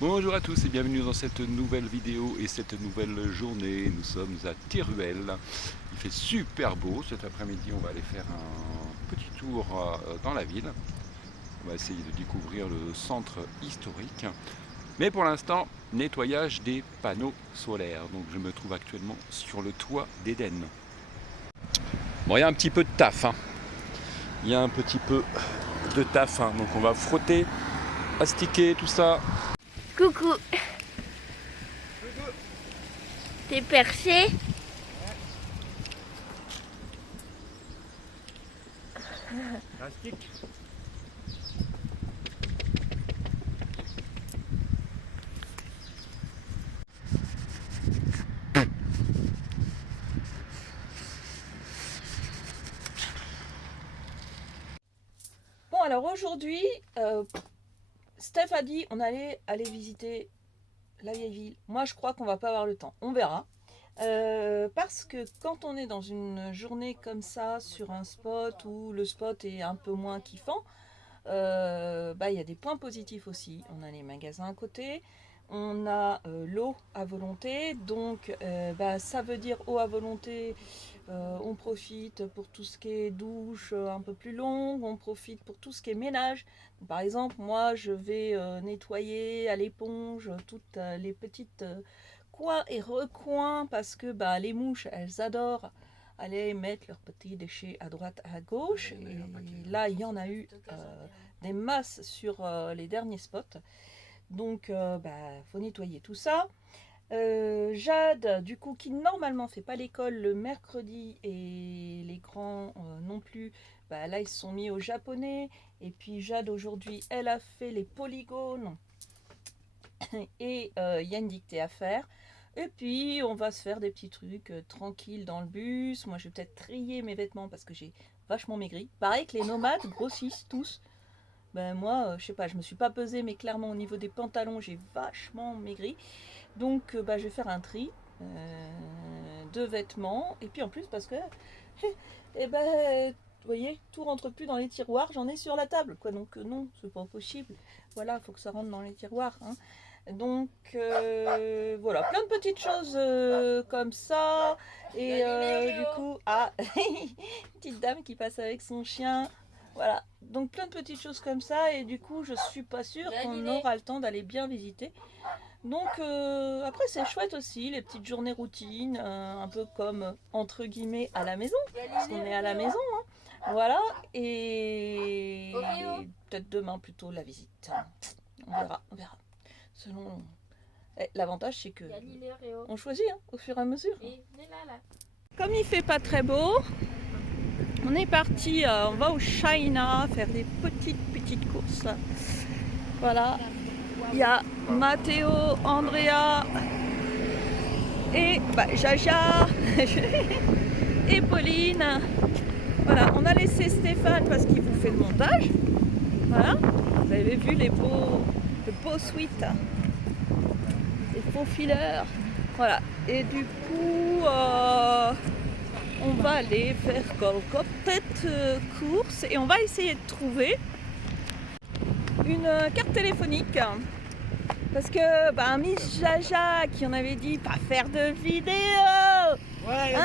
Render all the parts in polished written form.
Bonjour à tous et bienvenue dans cette nouvelle vidéo et cette nouvelle journée. Nous sommes à Teruel. Il fait super beau. Cet après-midi, on va aller faire un petit tour dans la ville. On va essayer de découvrir le centre historique. Mais pour l'instant, nettoyage des panneaux solaires. Donc je me trouve actuellement sur le toit d'Éden. Bon, il y a un petit peu de taf. Il y a un petit peu de taf. Donc on va frotter, astiquer, tout ça. Coucou. T'es perché? Astique. Bon, alors aujourd'hui, Steph a dit on allait aller visiter la vieille ville. Moi, je crois qu'on va pas avoir le temps. On verra. Parce que quand on est dans une journée comme ça, sur un spot où le spot est un peu moins kiffant, il y a des points positifs aussi. On a les magasins à côté, on a l'eau à volonté, donc ça veut dire eau à volonté. On profite pour tout ce qui est douche un peu plus longue, on profite pour tout ce qui est ménage. Par exemple, moi je vais nettoyer à l'éponge toutes les petites coins et recoins parce que les mouches elles adorent aller mettre leurs petits déchets à droite à gauche. Et là il y en a eu des masses sur les derniers spots. Donc faut nettoyer tout ça. Jade, du coup, qui normalement fait pas l'école le mercredi et les grands non plus, là ils se sont mis au japonais. Et puis Jade aujourd'hui, elle a fait les polygones et il y a une dictée à faire. Et puis on va se faire des petits trucs tranquilles dans le bus. Moi je vais peut-être trier mes vêtements parce que j'ai vachement maigri. Pareil que les nomades grossissent tous. Moi, je sais pas, je me suis pas pesée, mais clairement au niveau des pantalons, j'ai vachement maigri. Donc, je vais faire un tri de vêtements. Et puis en plus, parce que, vous voyez, tout rentre plus dans les tiroirs, j'en ai sur la table, quoi. Donc non, c'est pas possible. Voilà, faut que ça rentre dans les tiroirs. Donc voilà, plein de petites choses comme ça. Et du coup, petite dame qui passe avec son chien. Voilà, donc plein de petites choses comme ça. Et du coup, je suis pas sûre qu'on aura le temps d'aller bien visiter. Donc après, c'est chouette aussi, les petites journées routines, un peu comme entre guillemets à la maison, parce qu'on est à la maison. Voilà, et peut-être demain plutôt la visite. On verra. Selon. L'avantage, c'est que on choisit au fur et à mesure. Comme il fait pas très beau, on est parti, on va au China faire des petites courses. Voilà, il y a Matteo, Andrea et Jaja et Pauline. Voilà, on a laissé Stéphane parce qu'il vous fait le montage. Voilà, vous avez vu les beaux suites, les beaux fileurs. Voilà, et du coup, on va aller faire quelques petites courses et on va essayer de trouver une carte téléphonique. Parce que Miss Jaja qui en avait dit pas faire de vidéo. Ouais.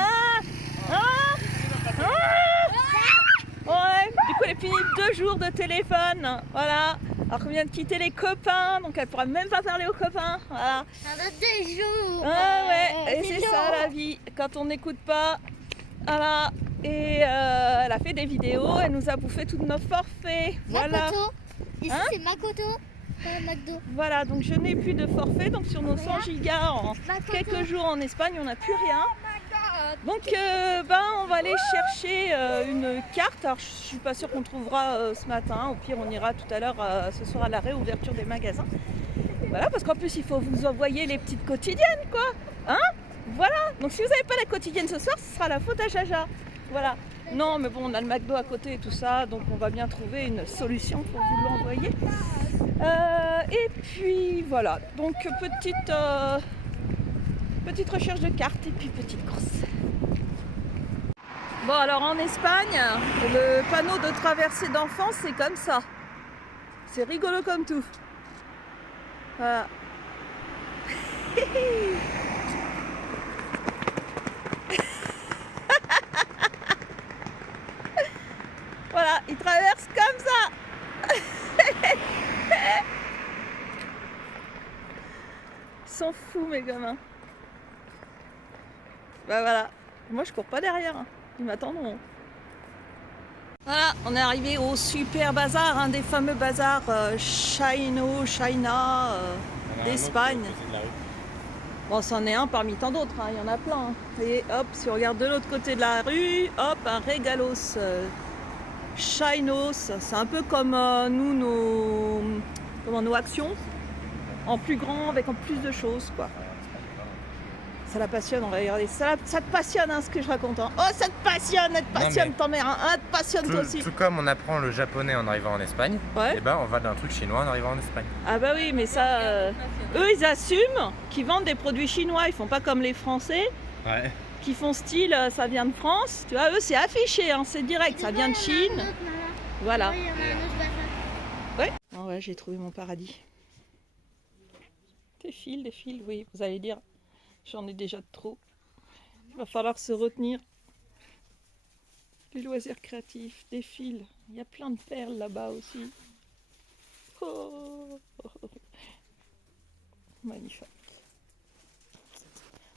Ouais. Du coup elle a fini 2 jours de téléphone. Voilà. Alors qu'on vient de quitter les copains, donc elle pourra même pas parler aux copains. Voilà. Ça va 2 jours. Et c'est ça la vie. Quand on n'écoute pas. Voilà. Et elle a fait des vidéos, elle nous a bouffé toutes nos forfaits. Voilà. Makoto. Ici c'est Makoto. McDo. Voilà, donc je n'ai plus de forfait, donc sur nos 100 gigas en quelques jours en Espagne, on n'a plus rien. Donc on va aller chercher une carte. Alors je suis pas sûre qu'on trouvera ce matin. Au pire on ira tout à l'heure ce soir à la réouverture des magasins. Voilà, parce qu'en plus il faut vous envoyer les petites quotidiennes, quoi. Voilà, donc si vous n'avez pas la quotidienne ce soir, ce sera la faute à Jaja. Voilà. Non, mais bon, on a le McDo à côté et tout ça, donc on va bien trouver une solution pour vous l'envoyer. Et puis voilà, donc petite recherche de cartes et puis petite course. Bon, alors en Espagne, le panneau de traversée d'enfants, c'est comme ça. C'est rigolo comme tout. Voilà. Voilà, ils traversent comme ça. Ils sont fous, mes gamins. Bah voilà. Moi, je cours pas derrière. Hein. Ils m'attendront. Voilà, on est arrivé au super bazar, un des fameux bazars China d'Espagne. Bon, c'en est un parmi tant d'autres, hein, il y en a plein. Hein. Et hop, si on regarde de l'autre côté de la rue, hop, un Regalos Chinos. C'est un peu comme nous, nos actions, en plus grand, avec en plus de choses, quoi. Ça la passionne, on va regarder. Ça te passionne, hein, ce que je raconte. Hein. Oh, ça te passionne, ta mère. Hein, te passionne, toi aussi. Tout comme on apprend le japonais en arrivant en Espagne, ouais. Et ben on va d'un truc chinois en arrivant en Espagne. Ah bah oui, mais ça, eux, ils assument qu'ils vendent des produits chinois. Ils font pas comme les Français, ouais. Qui font style, ça vient de France. Tu vois, eux, c'est affiché, hein, c'est direct, ça vient de Chine. Voilà. Ouais. Oh ouais, j'ai trouvé mon paradis. Des fils, oui, vous allez dire. J'en ai déjà trop. Il va falloir se retenir. Les loisirs créatifs, des fils. Il y a plein de perles là-bas aussi. Oh. Magnifique.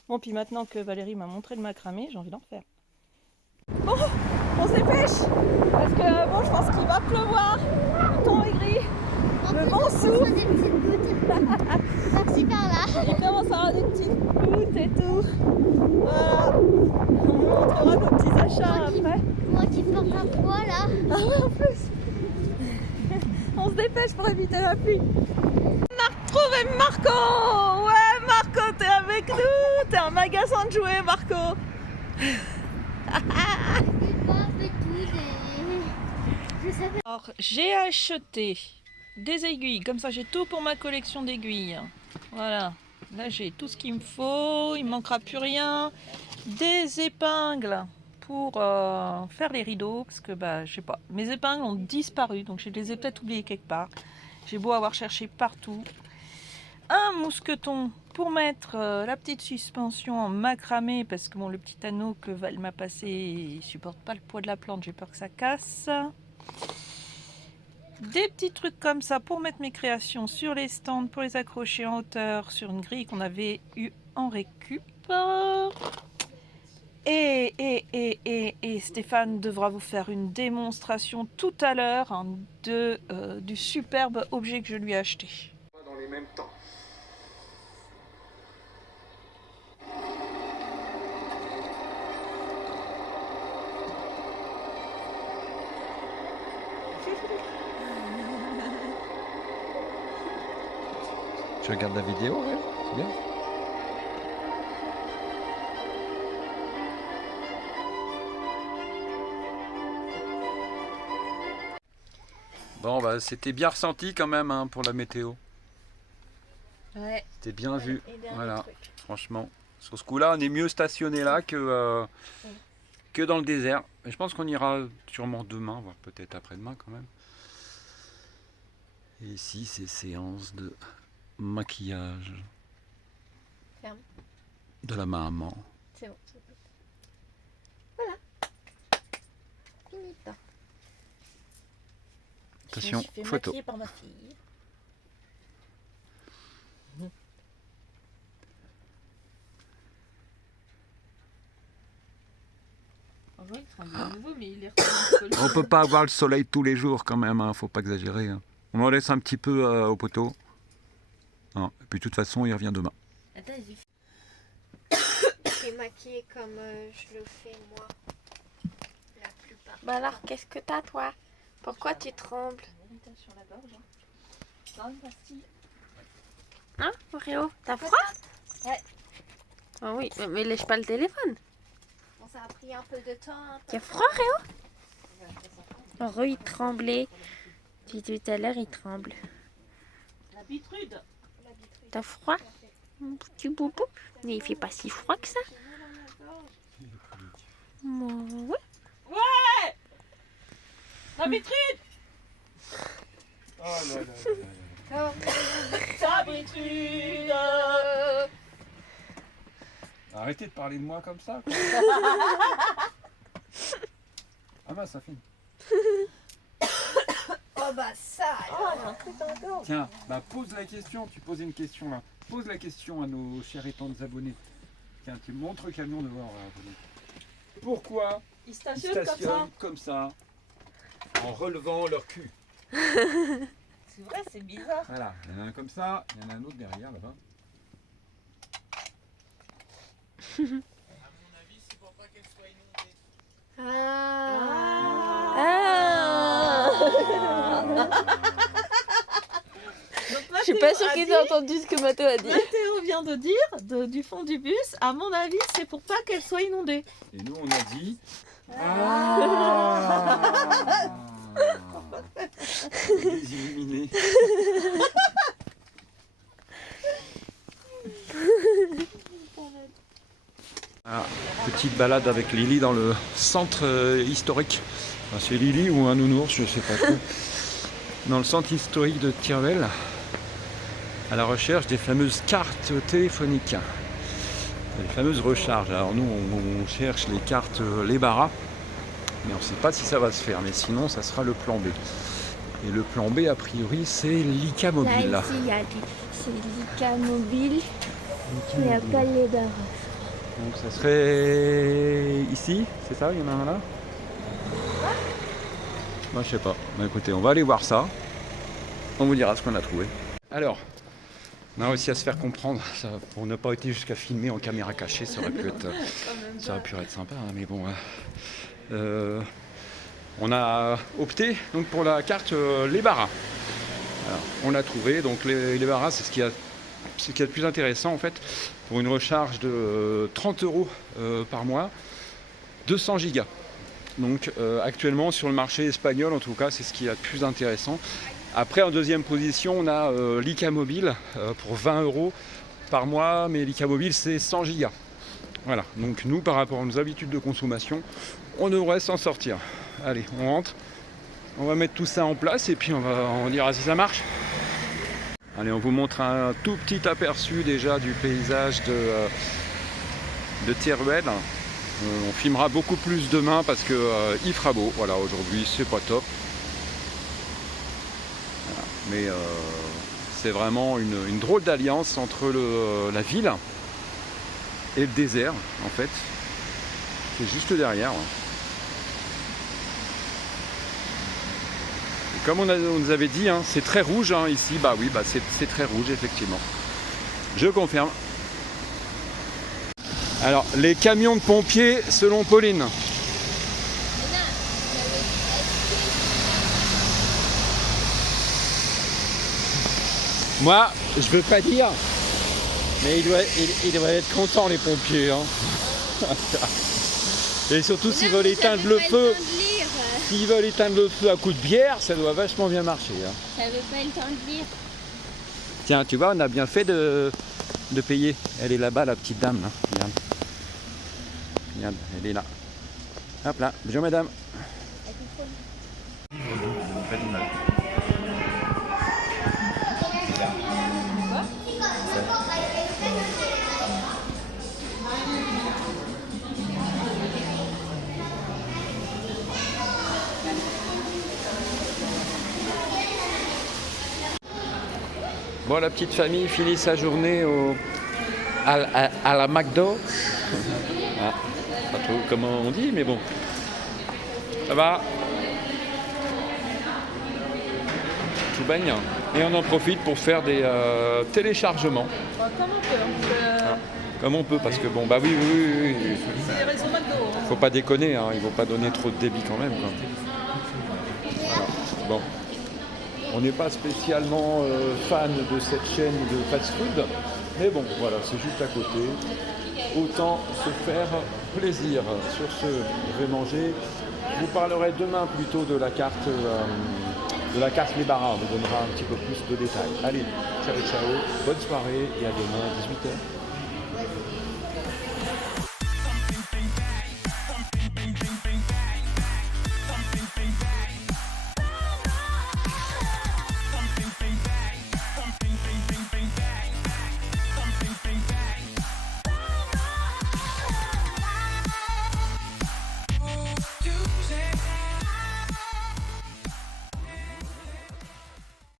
Bon, puis maintenant que Valérie m'a montré le macramé, j'ai envie d'en faire. Bon, on se dépêche. Parce que bon, je pense qu'il va pleuvoir. Le temps est gris. Le vent souffle. Par-ci par-là. Il commence à avoir des petites gouttes et tout. Voilà. On vous montrera nos petits achats après. Moi qui porte un poids là. Ah ouais, en plus. On se dépêche pour éviter la pluie. On a retrouvé Marco. Ouais, Marco, t'es avec nous. T'es un magasin de jouets, Marco. Alors, j'ai acheté des aiguilles, comme ça j'ai tout pour ma collection d'aiguilles. Voilà, là j'ai tout ce qu'il me faut, il ne manquera plus rien. Des épingles pour faire les rideaux, parce que bah je sais pas, mes épingles ont disparu, donc je les ai peut-être oubliées quelque part. J'ai beau avoir cherché partout. Un mousqueton pour mettre la petite suspension en macramé, parce que bon, le petit anneau que Val m'a passé, il supporte pas le poids de la plante, j'ai peur que ça casse. Des petits trucs comme ça pour mettre mes créations sur les stands, pour les accrocher en hauteur sur une grille qu'on avait eu en récup. Et Stéphane devra vous faire une démonstration tout à l'heure, hein, du superbe objet que je lui ai acheté. Dans les mêmes temps. Tu regardes la vidéo, ouais, c'est bien. Bon, bah, c'était bien ressenti quand même, hein, pour la météo. Ouais. C'était bien vu. Voilà, franchement. Sur ce coup-là, on est mieux stationné là que dans le désert. Mais je pense qu'on ira sûrement demain, voire peut-être après-demain quand même. Et ici, c'est séance de maquillage. Ferme. De la maman. C'est bon. Voilà. Fini pas. Attention, Je me suis fait photo. maquiller par ma fille. On peut pas avoir le soleil tous les jours quand même, hein, faut pas exagérer. Hein. On en laisse un petit peu au poteau. Non. Et puis de toute façon, il revient demain. Attends, je suis maquillée comme je le fais moi. La plupart. Bah alors, qu'est-ce que t'as, toi? Pourquoi tu trembles? Sur la gorge. Dans une pastille. Hein, Réo? T'as froid? Ouais. Ah oui, mais lèche pas le téléphone. Bon, ça a pris un peu de temps. T'as froid, Réo? Réo, il tremblait. Depuis tout à l'heure, il tremble. L'habitude. T'as froid? Mon petit boubou? Mais il fait pas si froid que ça. Bon, ouais. Sabitrude. Oh là là là là. Sabitrude. Arrêtez de parler de moi comme ça. Quoi. Ah bah ça finit. Oh bah ça Oh, alors. elle a un truc dans la gorge. Tiens, bah pose la question, tu posais une question là. Pose la question à nos chers et tendres abonnés. Tiens, tu montres le camion dehors là, abonné. Pourquoi Il ils stationne comme ça. stationnent comme ça en relevant leur cul? C'est vrai, c'est bizarre. Voilà, il y en a un comme ça, il y en a un autre derrière là-bas. Ah. Je suis pas sûre qu'ils aient entendu ce que Mathéo a dit. Mathéo vient de dire, du fond du bus, à mon avis, c'est pour pas qu'elle soit inondée. Et nous on a dit. Ah Les illuminés. Ah, petite balade avec Lily dans le centre historique. Enfin, c'est Lily ou un nounours, je sais pas trop. Dans le centre historique de Teruel, à la recherche des fameuses cartes téléphoniques. Les fameuses recharges. Alors nous on cherche les cartes les barras, mais on ne sait pas si ça va se faire, mais sinon ça sera le plan B. Et le plan B a priori c'est l'ICA mobile. Là, ici, il y a c'est l'ICA mobile. Il n'y a pas les barres. Donc ça serait ici, c'est ça? Il y en a un là? Moi je sais pas. Bah, écoutez, on va aller voir ça. On vous dira ce qu'on a trouvé. Alors, on a réussi à se faire comprendre. Ça, on n'a pas été jusqu'à filmer en caméra cachée, ça aurait pu être sympa, hein, mais bon. On a opté donc pour la carte les barras. Alors, on l'a trouvé. Donc les barras, c'est ce qu'il y a de plus intéressant en fait. Pour une recharge de 30 € par mois, 200 gigas. Donc actuellement sur le marché espagnol, en tout cas, c'est ce qui est le plus intéressant. Après, en deuxième position, on a l'ICA mobile pour 20 € par mois, mais l'ICA mobile c'est 100 gigas. Voilà, donc nous par rapport à nos habitudes de consommation, on devrait s'en sortir. Allez, on rentre, on va mettre tout ça en place et puis on dira si ça marche. Allez, on vous montre un tout petit aperçu déjà du paysage de Teruel. On filmera beaucoup plus demain parce que il fera beau. Voilà, aujourd'hui c'est pas top. Voilà. Mais c'est vraiment une drôle d'alliance entre la ville et le désert en fait. C'est juste derrière. Comme on nous avait dit, hein, c'est très rouge hein, ici. Bah oui, c'est très rouge effectivement. Je confirme. Alors, les camions de pompiers selon Pauline. Moi, je veux pas dire, mais il devrait être content les pompiers. Hein. Et surtout s'ils veulent éteindre le feu. S'ils veulent éteindre le feu à coups de bière, ça doit vachement bien marcher. Hein. Ça veut pas le temps de lire. Tiens, tu vois, on a bien fait de payer. Elle est là-bas, la petite dame. Là. Regarde. Regarde, elle est là. Hop là. Bonjour, madame. Pas du mal. Bon, la petite famille finit sa journée à la McDo. Ah, pas trop comment on dit, mais bon. Ça va. Tout baigne. Et on en profite pour faire des téléchargements. Bah, comme on peut. Comme on peut, parce que bon, bah oui. C'est des raisons McDo. Hein. Faut pas déconner, hein, ils vont pas donner trop de débit quand même. Quoi. Voilà. Bon. On n'est pas spécialement fan de cette chaîne de fast-food, mais bon, voilà, c'est juste à côté. Autant se faire plaisir. Sur ce, je vais manger. Je vous parlerai demain plutôt de la carte Les Barras. On vous donnera un petit peu plus de détails. Allez, ciao, bonne soirée et à demain à 18h.